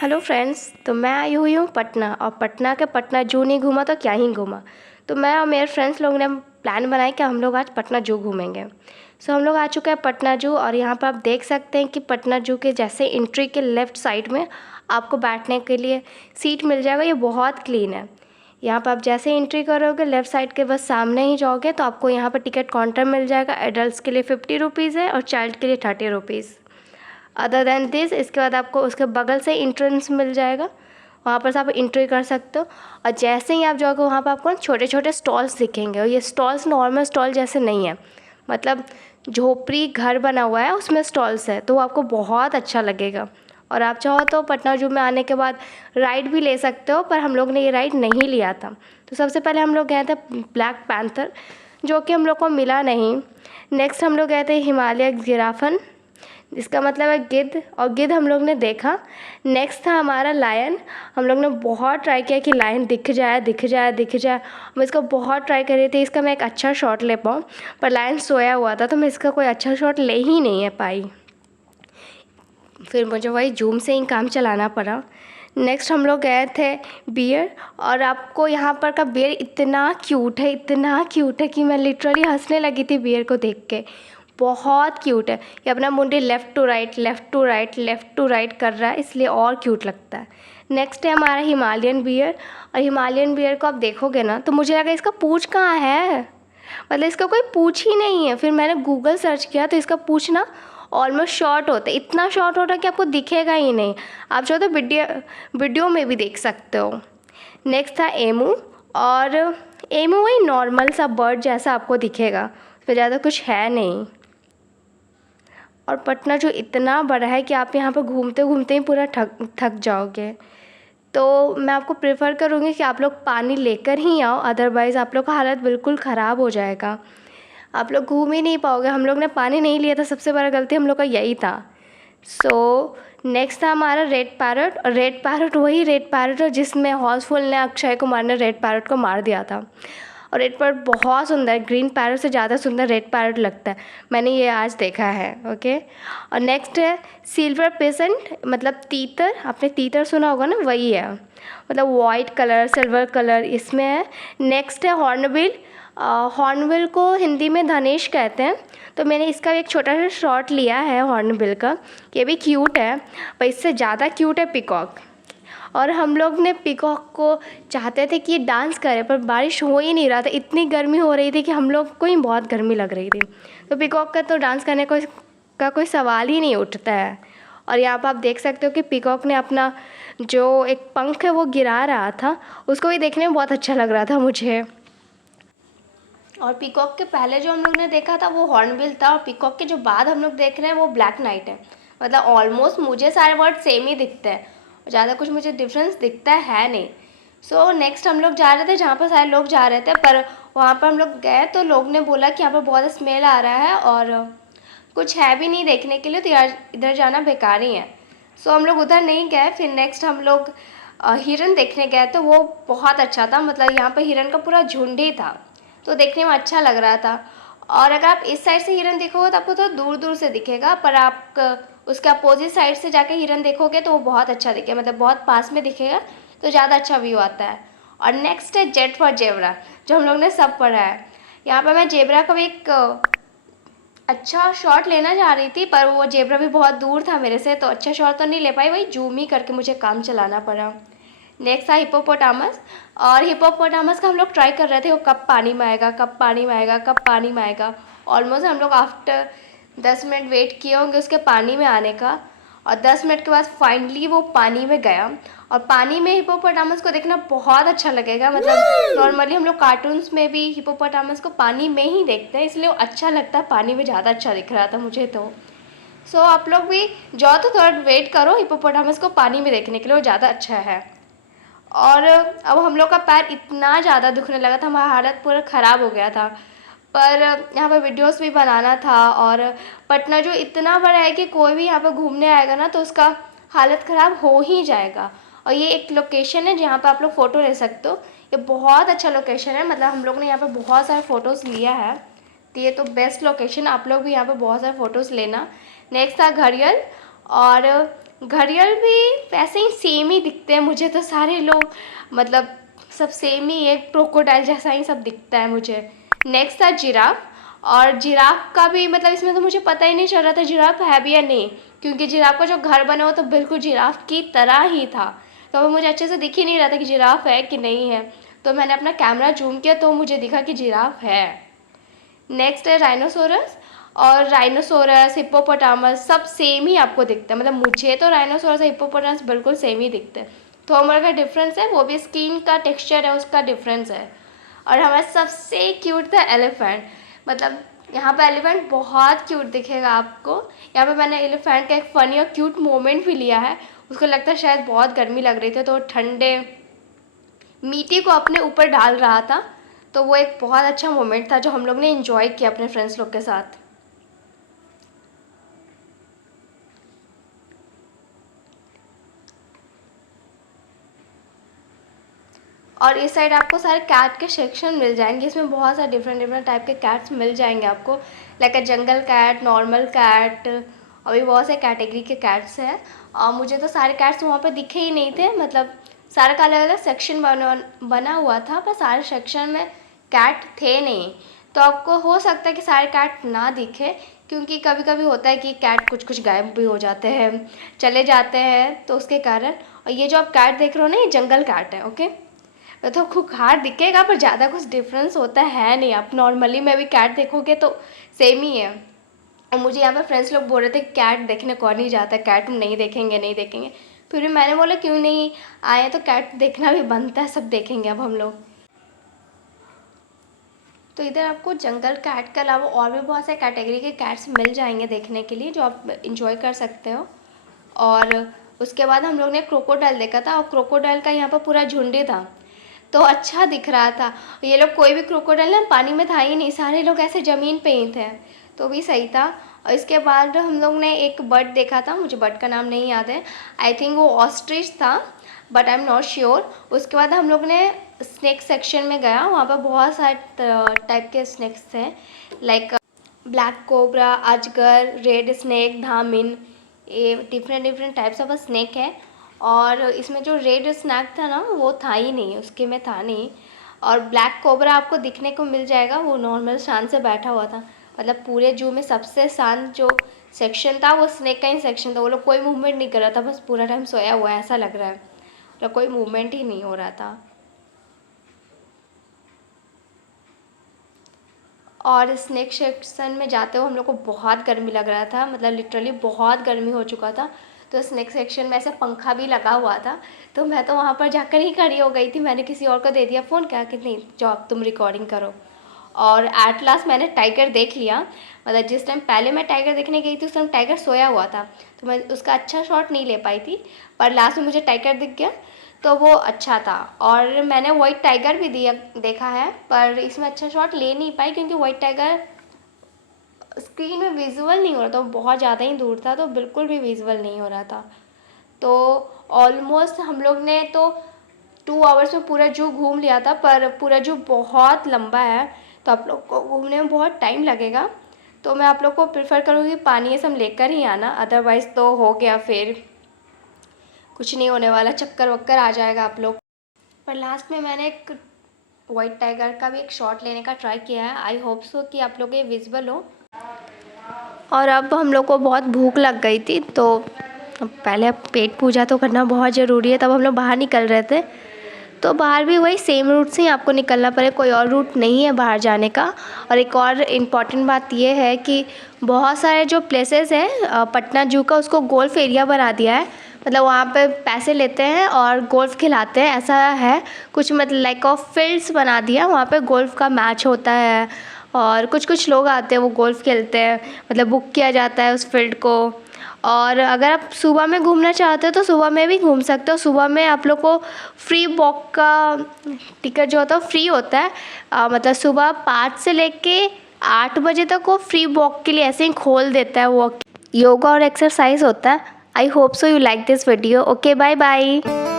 Hello friends. तो मैं आई हुई हूँ पटना, और पटना के पटना जू नहीं घूमा तो क्या ही घूमा। तो मैं और मेरे फ्रेंड्स लोग ने प्लान बनाया कि हम लोग आज पटना जू घूमेंगे। सो हम लोग आ चुके हैं पटना जू, और यहाँ पर आप देख सकते हैं कि पटना जू के जैसे एंट्री के लेफ़्ट साइड में आपको बैठने के लिए सीट मिल जाएगा। ये बहुत क्लीन है। यहाँ पर आप जैसे एंट्री करोगे लेफ़्ट साइड के बस सामने ही जाओगे तो आपको यहाँ पर टिकट काउंटर मिल जाएगा। एडल्ट्स के लिए 50 रुपीज़ है और चाइल्ड के लिए 30 रुपीज़। अदर देन दिस, इसके बाद आपको उसके बगल से एंट्रेंस मिल जाएगा, वहाँ पर से आप एंट्री कर सकते हो। और जैसे ही आप जाओगे वहाँ पर आपको छोटे छोटे स्टॉल्स दिखेंगे, और ये स्टॉल्स नॉर्मल स्टॉल जैसे नहीं है, मतलब झोपड़ी घर बना हुआ है उसमें स्टॉल्स है, तो वो आपको बहुत अच्छा लगेगा। और आप चाहो तो पटना जू में आने के बाद राइड भी ले सकते हो, पर हम लोग ने ये राइड नहीं लिया था। तो सबसे पहले हम लोग गए थे ब्लैक पैंथर, जो कि हम लोग को मिला नहीं। नेक्स्ट हम लोग गए थे हिमालय जिराफन, इसका मतलब है गिद्ध, और गिद्ध हम लोग ने देखा। नेक्स्ट था हमारा लायन। हम लोग ने बहुत ट्राई किया कि लायन दिख जाए दिख जाए दिख जाए। मैं इसको बहुत ट्राई कर रही थी इसका मैं एक अच्छा शॉट ले पाऊँ, पर लायन सोया हुआ था तो मैं इसका कोई अच्छा शॉट ले ही नहीं है पाई। फिर मुझे वही जूम से ही काम चलाना पड़ा। नेक्स्ट हम लोग गए थे बियर, और आपको यहाँ पर का बियर इतना क्यूट है, इतना क्यूट है कि मैं लिटरली हंसने लगी थी बियर को देख के। बहुत क्यूट है। ये अपना मुंडी left to right left to right left to right कर रहा है, इसलिए और क्यूट लगता है। नेक्स्ट है हमारा हिमालयन बियर, और हिमालयन बियर को आप देखोगे ना तो मुझे लगा इसका पूँछ कहाँ है, मतलब इसका कोई पूँछ ही नहीं है। फिर मैंने गूगल सर्च किया तो इसका पूँछ ना ऑलमोस्ट शॉर्ट होता है, इतना शॉर्ट होता है कि आपको दिखेगा ही नहीं। आप चाहो तो वीडियो में भी देख सकते हो। नेक्स्ट था एमू, और एमू वही नॉर्मल सा बर्ड जैसा आपको दिखेगा, उसमें ज़्यादा कुछ है नहीं। और पटना जो इतना बड़ा है कि आप यहाँ पर घूमते घूमते ही पूरा थक जाओगे। तो मैं आपको प्रेफर करूँगी कि आप लोग पानी लेकर ही आओ, अदरवाइज़ आप लोग का हालत बिल्कुल ख़राब हो जाएगा, आप लोग घूम ही नहीं पाओगे। हम लोग ने पानी नहीं लिया था, सबसे बड़ा गलती हम लोग का यही था। सो नेक्स्ट था हमारा रेड पैरट, और रेड पैरट वही रेड पैरट है जिसमें हाउसफुल ने अक्षय कुमार ने रेड पैरट को मार दिया था। और रेड पैरट बहुत सुंदर है, ग्रीन पैरट से ज़्यादा सुंदर रेड पैरट लगता है, मैंने ये आज देखा है। ओके। और नेक्स्ट है सिल्वर पेसेंट, मतलब तीतर, आपने तीतर सुना होगा ना, वही है, मतलब वाइट कलर सिल्वर कलर इसमें है। नेक्स्ट है हॉर्नबिल। हॉर्नबिल को हिंदी में धनेश कहते हैं, तो मैंने इसका एक छोटा सा शॉट लिया है हॉर्नबिल का। ये भी क्यूट है, पर इससे ज़्यादा क्यूट है पिकॉक। और हम लोग ने पिकॉक को चाहते थे कि ये डांस करे, पर बारिश हो ही नहीं रहा था, इतनी गर्मी हो रही थी कि हम लोग को ही बहुत गर्मी लग रही थी। तो पिकॉक का तो डांस करने का कोई सवाल ही नहीं उठता है। और यहाँ पर आप देख सकते हो कि पिकॉक ने अपना जो एक पंख है वो गिरा रहा था, उसको भी देखने में बहुत अच्छा लग रहा था मुझे। और पीकॉक के पहले जो हम लोग ने देखा था वो हॉर्नबिल था, और पीकॉक के जो बाद हम लोग देख रहे हैं वो ब्लैक नाइट है। मतलब ऑलमोस्ट मुझे सारे वर्ड सेम ही दिखते हैं, ज़्यादा कुछ मुझे डिफरेंस दिखता है नहीं। सो नेक्स्ट हम लोग जा रहे थे जहाँ पर सारे लोग जा रहे थे, पर वहाँ पर हम लोग गए तो लोग ने बोला कि यहाँ पर बहुत स्मेल आ रहा है और कुछ है भी नहीं देखने के लिए, तो यार इधर जाना बेकार ही है। सो हम लोग उधर नहीं गए। फिर नेक्स्ट हम लोग हिरन देखने गए, तो वो बहुत अच्छा था, मतलब यहाँ पर हिरन का पूरा झुंड ही था, तो देखने में अच्छा लग रहा था। और अगर आप इस साइड से हिरन देखोगे तो आपको थोड़ा दूर दूर से दिखेगा, पर आप उसके अपोजिट साइड से जाके हिरन देखोगे तो वो बहुत अच्छा दिखेगा, मतलब बहुत पास में दिखेगा, तो ज़्यादा अच्छा व्यू आता है। और नेक्स्ट है जेट फॉर जेबरा, जो हम लोग ने सब पढ़ा है। यहाँ पर मैं जेबरा का भी एक अच्छा शॉट लेना चाह रही थी, पर वो जेबरा भी बहुत दूर था मेरे से, तो अच्छा शॉट तो नहीं ले पाई, वही जूम ही करके मुझे काम चलाना पड़ा। नेक्स्ट था हिपोपोटामस, और हिपोपोटामस का हम लोग ट्राई कर रहे थे वो कब पानी में आएगा, कब पानी में आएगा, कब पानी में आएगा। ऑलमोस्ट हम लोग आफ्टर 10 मिनट वेट किए होंगे उसके पानी में आने का, और 10 मिनट के बाद फाइनली वो पानी में गया। और पानी में हिपोपोटामस को देखना बहुत अच्छा लगेगा, मतलब नॉर्मली हम लोग कार्टून्स में भी हिपोपोटामस को पानी में ही देखते हैं, इसलिए वो अच्छा लगता है, पानी में ज़्यादा अच्छा दिख रहा था मुझे तो। सो आप लोग भी जाओ तो थोड़ा वेट करो हिपोपोटामस को पानी में देखने के लिए, वो ज़्यादा अच्छा है। और अब हम लोग का पैर इतना ज़्यादा दुखने लगा था, हमारा हालत पूरा ख़राब हो गया था, पर यहाँ पर वीडियोस भी बनाना था। और पटना जो इतना बड़ा है कि कोई भी यहाँ पर घूमने आएगा ना तो उसका हालत ख़राब हो ही जाएगा। और ये एक लोकेशन है जहाँ पर आप लोग फ़ोटो ले सकते हो, ये बहुत अच्छा लोकेशन है, मतलब हम लोग ने यहाँ पर बहुत सारे फ़ोटोज़ लिया है, तो ये तो बेस्ट लोकेशन, आप लोग भी यहाँ पर बहुत सारे फ़ोटोज़ लेना। नेक्स्ट था घड़ियल, और घड़ियाल भी वैसे ही सेम ही दिखते हैं मुझे तो, सारे लोग मतलब सब सेम ही है, क्रोकोडाइल जैसा ही सब दिखता है मुझे। नेक्स्ट था जिराफ, और जिराफ का भी मतलब इसमें तो मुझे पता ही नहीं चल रहा था जिराफ है भी या नहीं, क्योंकि जिराफ का जो घर बना हो तो बिल्कुल जिराफ की तरह ही था, तो अब मुझे अच्छे से दिख ही नहीं रहा था कि जिराफ है कि नहीं है। तो मैंने अपना कैमरा जूम किया तो मुझे दिखा कि जिराफ है। नेक्स्ट है राइनोसोरस, और राइनोसोरस हिप्पोपोटामस सब सेम ही आपको दिखता है, मतलब मुझे तो राइनोसोरस हिप्पोपोटामस बिल्कुल सेम ही दिखते हैं। तो हमारा का डिफरेंस है वो भी स्किन का टेक्सचर है उसका डिफरेंस है। और हमारा सबसे क्यूट था एलिफेंट, मतलब यहाँ पे एलिफेंट बहुत क्यूट दिखेगा आपको। यहाँ पे मैंने एलिफेंट का एक फ़नी और क्यूट मोमेंट भी लिया है। उसको लगता है शायद बहुत गर्मी लग रही थी तो ठंडे मीठी को अपने ऊपर डाल रहा था, तो वो एक बहुत अच्छा मोमेंट था जो हम लोग ने एंजॉय किया अपने फ्रेंड्स लोग के साथ। और इस साइड आपको सारे कैट के सेक्शन मिल जाएंगे, इसमें बहुत सारे डिफरेंट डिफरेंट टाइप के कैट्स मिल जाएंगे आपको, like a jungle cat, normal cat, अभी बहुत से कैटेगरी के कैट्स हैं। और मुझे तो सारे कैट्स वहाँ पे दिखे ही नहीं थे, मतलब सारे का अलग अलग सेक्शन बना हुआ था पर सारे सेक्शन में कैट थे नहीं। तो आपको हो सकता है कि सारे कैट ना दिखे, क्योंकि कभी कभी होता है कि कैट कुछ कुछ गायब भी हो जाते हैं, चले जाते हैं, तो उसके कारण। और ये जो आप कैट देख रहे हो ना ये जंगल कैट है, ओके। तो खूंखार दिखेगा पर ज़्यादा कुछ डिफरेंस होता है नहीं, आप नॉर्मली में भी कैट देखोगे तो सेम ही है। और मुझे यहाँ पे फ्रेंड्स लोग बोल रहे थे कैट देखने कौन नहीं जाता, कैट हम नहीं देखेंगे नहीं देखेंगे, फिर भी मैंने बोला क्यों नहीं, आए तो कैट देखना भी बनता है, सब देखेंगे अब हम लोग। तो इधर आपको जंगल कैट के अलावा और भी बहुत से कैटेगरी के कैट्स मिल जाएंगे देखने के लिए जो आप इंजॉय कर सकते हो। और उसके बाद हम लोग ने क्रोकोडाइल देखा था, और क्रोकोडाइल का यहाँ पर पूरा झुंड ही था तो अच्छा दिख रहा था। ये लोग कोई भी क्रोकोडाइल ना पानी में था ही नहीं, सारे लोग ऐसे ज़मीन पे ही थे, तो भी सही था। और इसके बाद हम लोग ने एक बर्ड देखा था, मुझे बर्ड का नाम नहीं याद है, आई थिंक वो ऑस्ट्रिच था but I am not sure. उसके बाद हम लोग ने स्नैक सेक्शन में गया, वहाँ पर बहुत सारे टाइप के स्नैक्स थे, लाइक ब्लैक कोबरा, अजगर, रेड स्नैक, धामिन, ये different different types of snack है। और इसमें जो रेड स्नैक था ना वो था ही नहीं, उसके में था नहीं। और ब्लैक कोबरा आपको दिखने को मिल जाएगा, वो नॉर्मल शांत से बैठा हुआ था, मतलब पूरे जू में सबसे शांत जो सेक्शन था वो स्नैक का ही सेक्शन था। वो लोग कोई मूवमेंट नहीं कर रहा था, बस पूरा टाइम सोया हुआ है ऐसा लग रहा है, मतलब कोई मूवमेंट ही नहीं हो रहा था। और स्नैक सेक्शन में जाते हुए हम लोग को बहुत गर्मी लग रहा था, मतलब लिटरली बहुत गर्मी हो चुका था। तो स्नैक सेक्शन में ऐसे पंखा भी लगा हुआ था, तो मैं तो वहाँ पर जाकर ही खड़ी हो गई थी, मैंने किसी और को दे दिया फ़ोन, क्या कि नहीं जाओ अब तुम रिकॉर्डिंग करो। और एट लास्ट मैंने टाइगर देख लिया, मतलब जिस टाइम पहले मैं टाइगर देखने गई थी उस टाइम टाइगर सोया हुआ था, तो मैं उसका अच्छा शॉट नहीं ले पाई थी, पर लास्ट में मुझे टाइगर दिख गया तो वो अच्छा था। और मैंने वाइट टाइगर भी देखा है, पर इसमें अच्छा शॉट ले नहीं पाई क्योंकि वाइट टाइगर स्क्रीन में विजुअल नहीं हो रहा था, बहुत ज़्यादा ही दूर था तो बिल्कुल भी विजुअल नहीं हो रहा था। तो ऑलमोस्ट हम लोग ने तो 2 आवर्स में पूरा जू घूम लिया था, पर पूरा जू बहुत लंबा है तो आप लोग को घूमने में बहुत टाइम लगेगा। तो मैं आप लोग को प्रेफर करूँगी पानी ये सब लेकर ही आना, अदरवाइज़ तो हो गया फिर कुछ नहीं होने वाला, चक्कर वक्कर आ जाएगा आप लोग। पर लास्ट में मैंने एक वाइट टाइगर का भी एक शॉट लेने का ट्राई किया है, आई होप सो कि आप लोग ये विजुअल हो। और अब हम लोग को बहुत भूख लग गई थी तो पहले पेट पूजा तो करना बहुत ज़रूरी है, तब हम लोग बाहर निकल रहे थे। तो बाहर भी वही सेम रूट से ही आपको निकलना पड़े, कोई और रूट नहीं है बाहर जाने का। और एक और इम्पॉर्टेंट बात ये है कि बहुत सारे जो प्लेसेस हैं पटना जू का उसको गोल्फ एरिया बना दिया है, मतलब वहाँ पे पैसे लेते हैं और गोल्फ खिलाते हैं, ऐसा है कुछ, मतलब लाइक ऑफ फील्ड्स बना दिया, वहाँ पे गोल्फ का मैच होता है और कुछ कुछ लोग आते हैं वो गोल्फ खेलते हैं, मतलब बुक किया जाता है उस फील्ड को। और अगर आप सुबह में घूमना चाहते हो तो सुबह में भी घूम सकते हो, सुबह में आप लोग को फ्री वॉक का टिकट जो होता है फ्री होता है, मतलब सुबह 5 से लेके 8 बजे तक वो फ्री वॉक के लिए ऐसे ही खोल देता है, वॉक योगा और एक्सरसाइज होता है। I hope so you like this video, okay bye bye.